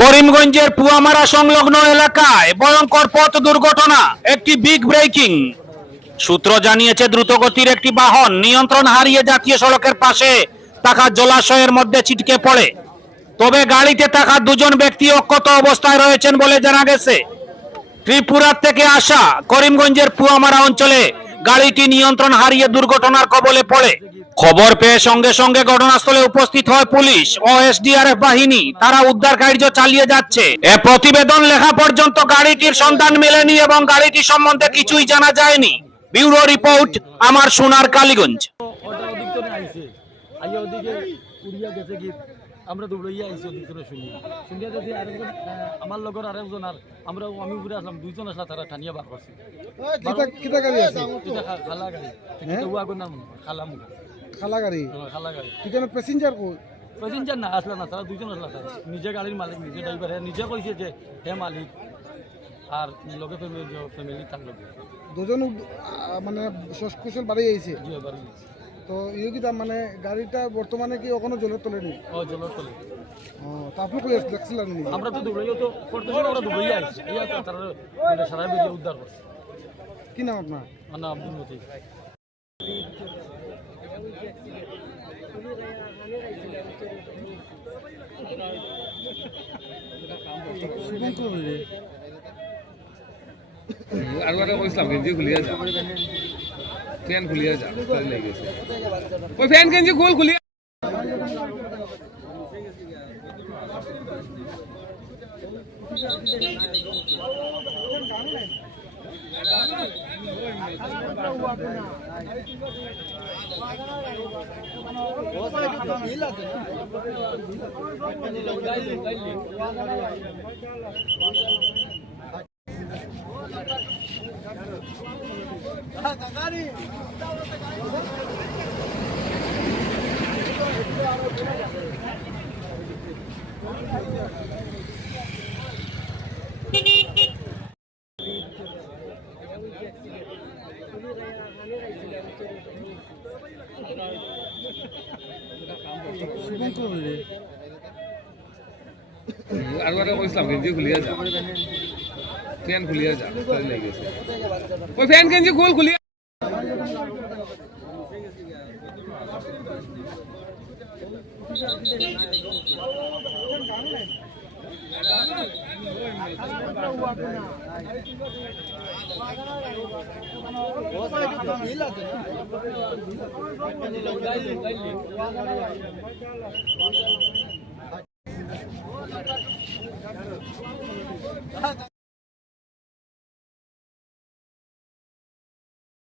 করিমগঞ্জের পুয়ামারা সংলগ্ন এলাকায় ভয়ঙ্কর পথ দুর্ঘটনা, একটি বিগ ব্রেকিং। সূত্র জানিয়েছে দ্রুতগতির একটি বাহন নিয়ন্ত্রণ হারিয়ে জাতীয় সড়কের পাশে থাকা জলাশয়ের মধ্যে ছিটকে পড়ে। তবে গাড়িতে থাকা দুজন ব্যক্তি অক্ষত অবস্থায় রয়েছেন বলে জানা গেছে। ত্রিপুরা থেকে আসা করিমগঞ্জের পুয়ামারা অঞ্চলে গাড়িটি নিয়ন্ত্রণ হারিয়ে দুর্ঘটনার কবলে পড়ে। খবর পেয়ে সঙ্গে সঙ্গে ঘটনাস্থলে উপস্থিত হয় পুলিশ ও এসডিআরএফ বাহিনী। তারা উদ্ধার কার্য চালিয়ে যাচ্ছে। এ প্রতিবেদন লেখা পর্যন্ত গাড়িটির সন্ধান মেলেনি এবং গাড়িটি সম্বন্ধে কিছুই জানা যায়নি। ব্যুরো রিপোর্ট, আমার সোনার কালীগঞ্জ। আমরা দৌড়াইয়া আইছি ওদিকে শুনিয়া যদি আরেকজন আমার লগর আরেকজন আর আমি উপরে আসলাম, দুইজন আসলা, তারা টানিয়া বার করছি। খালা গাড়ি খালা গাড়ি খালা গাড়ি প্যাসেঞ্জার প্যাসেঞ্জার না আসলা না, তারা দুইজন আসলা। তারা নিজে গাড়ির মালিক, নিজে ড্রাইভার, নিজে কইছে যে হে মালিক আর লগে ফ্যামিলি তার লগে দুজন মানে সকুশল বাড়ি আইছে। তো ইয়োগিতা মানে গাড়িটা বর্তমানে কি ওখানে জলের তলে নেই? জলের তলে। তো আপনি কই দেখছিলেন? আমরা তো দৌড়াইও তো করতেছি, আমরা দৌড়াইয়া আইছি। এই তারা সারা বেরিয়ে উদ্ধার করছে। কি নাম আপনার? আমার নাম আব্দুল মতিন। আর কইছিলাম গেঞ্জি খুলিয়া যা, ফ্যান খুলিয়া যা, লেগে গেছে ওই ফ্যান গেঞ্জি খোল খুলিয়া। আর কইছিলাম গেঞ্জি খুলিয়া যা, ফ্যান খুলিয়া যা, লেগে গেছে ওই ফ্যান গেঞ্জি খোল খুলিয়া। মিল আছে।